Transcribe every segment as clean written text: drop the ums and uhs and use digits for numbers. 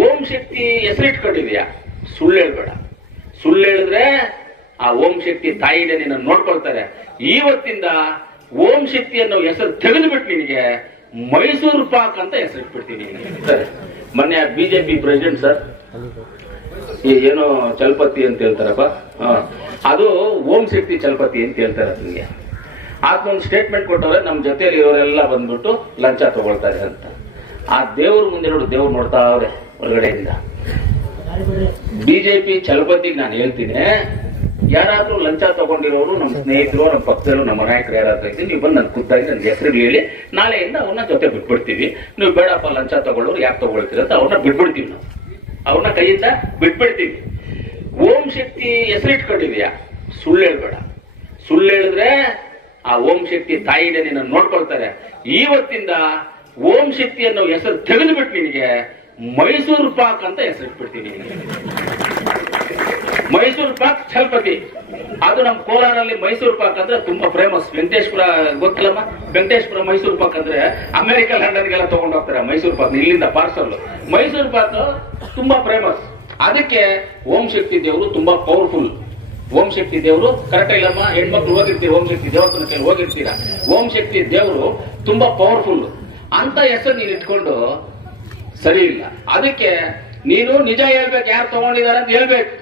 ಓಂ ಶಕ್ತಿ ಹೆಸರಿಟ್ಕೊಂಡಿದ್ಯಾ, ಸುಳ್ಳು ಹೇಳ್ಬೇಡ. ಸುಳ್ಳು ಹೇಳಿದ್ರೆ ಆ ಓಂ ಶಕ್ತಿ ತಾಯಿನೇ ನಿನ್ನ ನೋಡ್ಕೊಳ್ತಾರೆ. ಇವತ್ತಿಂದ ಓಂ ಶಕ್ತಿ ಅನ್ನೋ ಹೆಸರು ತೆಗೆದುಬಿಟ್ಟು ನಿನಗೆ ಮೈಸೂರು ಪಾಕ್ ಅಂತ ಹೆಸರಿಟ್ಬಿಡ್ತೀನಿ. ಮೊನ್ನೆ ಬಿಜೆಪಿ ಪ್ರೆಸಿಡೆಂಟ್ ಸರ್ ಏನೋ ಚಲಪತಿ ಅಂತ ಹೇಳ್ತಾರಪ್ಪ, ಅದು ಓಂ ಶಕ್ತಿ ಚಲಪತಿ ಅಂತ ಹೇಳ್ತಾರೆ. ನಿಮಗೆ ಆತ್ಮೊಂದು ಸ್ಟೇಟ್ಮೆಂಟ್ ಕೊಟ್ಟವ್ರೆ, ನಮ್ಮ ಜೊತೆಯಲ್ಲಿ ಇರೋರೆಲ್ಲ ಬಂದ್ಬಿಟ್ಟು ಲಂಚ ತಗೊಳ್ತಾರೆ ಅಂತ. ಆ ದೇವ್ರ ಮುಂದೆ ನೋಡು, ದೇವ್ರು ನೋಡ್ತಾವ್ರೆ ಹೊರಗಡೆಯಿಂದ. ಬಿಜೆಪಿ ಚಲಪತಿಗೆ ನಾನು ಹೇಳ್ತೀನಿ, ಯಾರಾದ್ರೂ ಲಂಚ ತಗೊಂಡಿರೋರು ನಮ್ಮ ಸ್ನೇಹಿತರು, ನಮ್ಮ ಪಕ್ಷದವರು, ನಮ್ಮ ನಾಯಕರು ಯಾರಾದ್ರೂ ಇದ್ದೀವಿ, ನೀವು ಬಂದು ನನ್ ಖುದ್ದಾಗಿ ನನ್ಗೆ ಹೆಸರು ಹೇಳಿ, ನಾಳೆಯಿಂದ ಅವ್ರನ್ನ ಜೊತೆ ಬಿಟ್ಬಿಡ್ತೀವಿ. ನೀವು ಬೇಡಪ್ಪ ಲಂಚ ತಗೊಳ್ಳೋರು ಯಾಕೆ ತಗೊಳ್ತೀರ ಅಂತ ಅವ್ರನ್ನ ಬಿಟ್ಬಿಡ್ತೀವಿ. ನಾವು ಅವ್ರನ್ನ ಕೈಯಿಂದ ಬಿಟ್ಬಿಡ್ತೀವಿ. ಓಂ ಶಕ್ತಿ ಹೆಸರಿಟ್ಕೊಂಡಿದ್ಯಾ, ಸುಳ್ಳು ಹೇಳ್ಬೇಡ. ಸುಳ್ಳು ಹೇಳಿದ್ರೆ ಆ ಓಂ ಶಕ್ತಿ ತಾಯಿನೇ ನಿನ್ನ ನೋಡ್ಕೊಳ್ತಾರೆ. ಇವತ್ತಿಂದ ಓಂ ಶಕ್ತಿ ಅನ್ನೋ ಹೆಸರು ತೆಗೆದುಬಿಟ್ಟು ನಿನಗೆ ಮೈಸೂರು ಪಾಕ್ ಅಂತ ಹೆಸರಿಟ್ಬಿಡ್ತೀನಿ. ಮೈಸೂರು ಪಾಕ್ ಚಲಪತಿ, ಅದು ನಮ್ಮ ಕೋಲಾರಲ್ಲಿ ಮೈಸೂರು ಪಾಕ್ ಅಂದ್ರೆ ತುಂಬಾ ಫೇಮಸ್. ವೆಂಕಟೇಶ್ವರ ಗೊತ್ತಿಲ್ಲಮ್ಮ, ವೆಂಕಟೇಶ್ವರ ಮೈಸೂರು ಪಾಕ್ ಅಂದ್ರೆ ಅಮೆರಿಕ ಲಂಡನ್ಗೆಲ್ಲ ತಗೊಂಡು ಹೋಗ್ತಾರೆ ಮೈಸೂರು ಪಾಕ್, ಇಲ್ಲಿಂದ ಪಾರ್ಸಲ್. ಮೈಸೂರು ಪಾಕ್ ತುಂಬಾ ಫೇಮಸ್. ಅದಕ್ಕೆ ಓಂ ಶಕ್ತಿ ದೇವರು ತುಂಬಾ ಪವರ್ಫುಲ್. ಓಂ ಶಕ್ತಿ ದೇವರು ಕರೆಕ್ಟ್ ಇಲ್ಲಮ್ಮ, ಹೆಣ್ಮಕ್ಳು ಹೋಗಿರ್ತೀವಿ ಓಂ ಶಕ್ತಿ ದೇವಸ್ಥಾನಕ್ಕೆ ಹೋಗಿರ್ತೀರಾ. ಓಂ ಶಕ್ತಿ ದೇವರು ತುಂಬಾ ಪವರ್ಫುಲ್ ಅಂತ ಹೆಸರು ನೀನು ಇಟ್ಕೊಂಡು ಸರಿ ಇಲ್ಲ. ಅದಕ್ಕೆ ನೀನು ನಿಜ ಹೇಳ್ಬೇಕು, ಯಾರು ತಗೊಂಡಿದ್ದಾರೆ ಅಂತ ಹೇಳ್ಬೇಕು,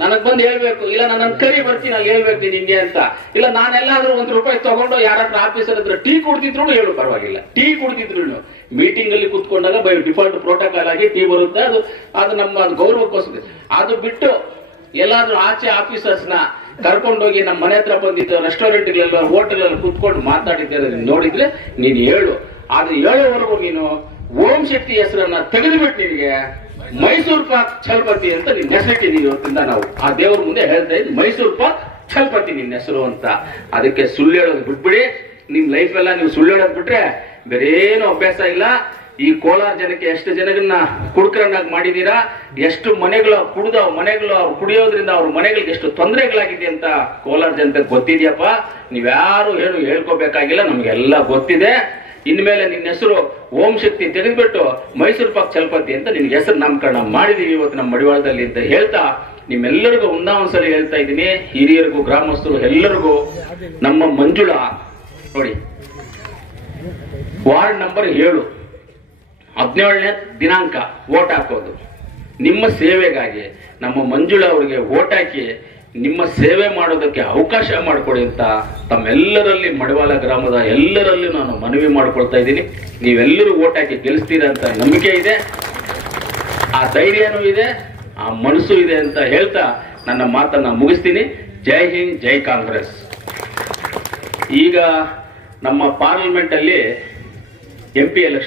ನನಗ್ ಬಂದು ಹೇಳ್ಬೇಕು. ಇಲ್ಲ ನನ್ನ ಕರಿ ಬರ್ತೀನಿ, ಅಲ್ಲಿ ಹೇಳ್ಬೇಕು ನಿಂಗೆ ಅಂತ. ಇಲ್ಲ ನಾನೆಲ್ಲಾದ್ರೂ ₹1 ತಗೊಂಡು ಯಾರಾದ್ರೂ ಆಫೀಸರ್ ಹತ್ರ ಟೀ ಕುಡ್ತಿದ್ರು ಹೇಳು, ಪರವಾಗಿಲ್ಲ. ಟೀ ಕುಡ್ತಿದ್ರು ಮೀಟಿಂಗ್ ಅಲ್ಲಿ ಕುತ್ಕೊಂಡಾಗ ಬೈ ಡಿಫಾಲ್ಟ್ ಪ್ರೋಟೋಕಾಲ್ ಆಗಿ ಟೀ ಬರುತ್ತೆ, ಅದು ನಮ್ಮ ಗೌರವಕ್ಕೋಸ್ಕರ. ಅದು ಬಿಟ್ಟು ಎಲ್ಲಾದ್ರೂ ಆಚೆ ಆಫೀಸರ್ಸ್ ನ ಕರ್ಕೊಂಡೋಗಿ ನಮ್ಮ ಮನೆ ಹತ್ರ ಬಂದಿದ್ದು ರೆಸ್ಟೋರೆಂಟ್ಗಳೆಲ್ಲ ಹೋಟೆಲ್ ಅಲ್ಲಿ ಕುತ್ಕೊಂಡು ಮಾತಾಡಿದ್ದೆ ನೋಡಿದ್ರೆ ನೀನು ಹೇಳು. ಅದು ಹೇಳೋವರೆಗೂ ನೀನು ಓಂ ಶಕ್ತಿ ಹೆಸರನ್ನ ತೆಗೆದುಬಿಟ್ಟು ನಿನಗೆ ಮೈಸೂರು ಪಾಕ್ ಚಲಪತಿ ಅಂತ ನಿನ್ನ ಹೆಸರಿಟ್ಟಿದ್ದೀವಿ. ಇವತ್ತಿಂದ ನಾವು ಆ ದೇವ್ರ ಮುಂದೆ ಹೇಳ್ತಾ ಇದ್ದೀವಿ, ಮೈಸೂರು ಪಾಕ್ ಚಲಪತಿ ನಿನ್ನ ಹೆಸರು ಅಂತ. ಅದಕ್ಕೆ ಸುಳ್ಳು ಹೇಳೋದು ಬಿಟ್ಬಿಡಿ. ನಿಮ್ ಲೈಫ್ ಎಲ್ಲ ನೀವು ಸುಳ್ಳು ಹೇಳೋದು ಬಿಟ್ರೆ ಬೇರೆ ಏನು ಅಭ್ಯಾಸ ಇಲ್ಲ. ಈ ಕೋಲಾರ ಜನಕ್ಕೆ ಎಷ್ಟು ಜನಗಳನ್ನ ಕುಡುಕರನ್ನಾಗಿ ಮಾಡಿದೀರಾ, ಎಷ್ಟು ಮನೆಗಳು ಕುಡಿಯೋದ್ರಿಂದ ಅವ್ರ ಮನೆಗಳಿಗೆ ಎಷ್ಟು ತೊಂದರೆಗಳಾಗಿದೆ ಅಂತ ಕೋಲಾರ ಜನತೆಗೆ ಗೊತ್ತಿದ್ಯಪ್ಪ. ನೀವ್ಯಾರು ಹೇಳ್ಕೋಬೇಕಾಗಿಲ್ಲ, ನಮ್ಗೆಲ್ಲ ಗೊತ್ತಿದೆ. ಇನ್ಮೇಲೆ ನಿನ್ನ ಹೆಸರು ಓಂ ಶಕ್ತಿ ತೆಗೆದ್ಬಿಟ್ಟು ಮೈಸೂರು ಪಾಕ್ ಚಲಪತಿ ಅಂತ ನಿನ್ಗೆ ಹೆಸರು ನಾಮಕರಣ ಮಾಡಿದೀವಿ ಇವತ್ತು ನಮ್ಮ ಮಡಿವಾಳದಲ್ಲಿ ಅಂತ ಹೇಳ್ತಾ, ನಿಮ್ಮೆಲ್ಲರಿಗೂ ಒಂದ್ಸಲ ಹೇಳ್ತಾ ಇದ್ದೀನಿ, ಹಿರಿಯರಿಗೂ ಗ್ರಾಮಸ್ಥರು ಎಲ್ಲರಿಗೂ. ನಮ್ಮ ಮಂಜುಳಾ ನೋಡಿ, ವಾರ್ಡ್ ನಂಬರ್ 7 17ನೇ ದಿನಾಂಕ ವೋಟ್ ಹಾಕೋದು ನಿಮ್ಮ ಸೇವೆಗಾಗಿ. ನಮ್ಮ ಮಂಜುಳಾ ಅವರಿಗೆ ವೋಟ್ ಹಾಕಿ ನಿಮ್ಮ ಸೇವೆ ಮಾಡೋದಕ್ಕೆ ಅವಕಾಶ ಮಾಡಿಕೊಡಿ ಅಂತ ತಮ್ಮೆಲ್ಲರಲ್ಲಿ, ಮಡಿವಾಳ ಗ್ರಾಮದ ಎಲ್ಲರಲ್ಲಿ ನಾನು ಮನವಿ ಮಾಡ್ಕೊಳ್ತಾ ಇದ್ದೀನಿ. ನೀವೆಲ್ಲರೂ ವೋಟ್ ಹಾಕಿ ಗೆಲ್ಲಿಸ್ತೀರಾ ಅಂತ ನಂಬಿಕೆ ಇದೆ, ಆ ಧೈರ್ಯನೂ ಇದೆ, ಆ ಮನಸ್ಸು ಇದೆ ಅಂತ ಹೇಳ್ತಾ ನನ್ನ ಮಾತನ್ನ ಮುಗಿಸ್ತೀನಿ. ಜೈ ಹಿಂದ್, ಜೈ ಕಾಂಗ್ರೆಸ್. ಈಗ ನಮ್ಮ ಪಾರ್ಲಿಮೆಂಟ್ ಅಲ್ಲಿ MP ಎಲೆಕ್ಷನ್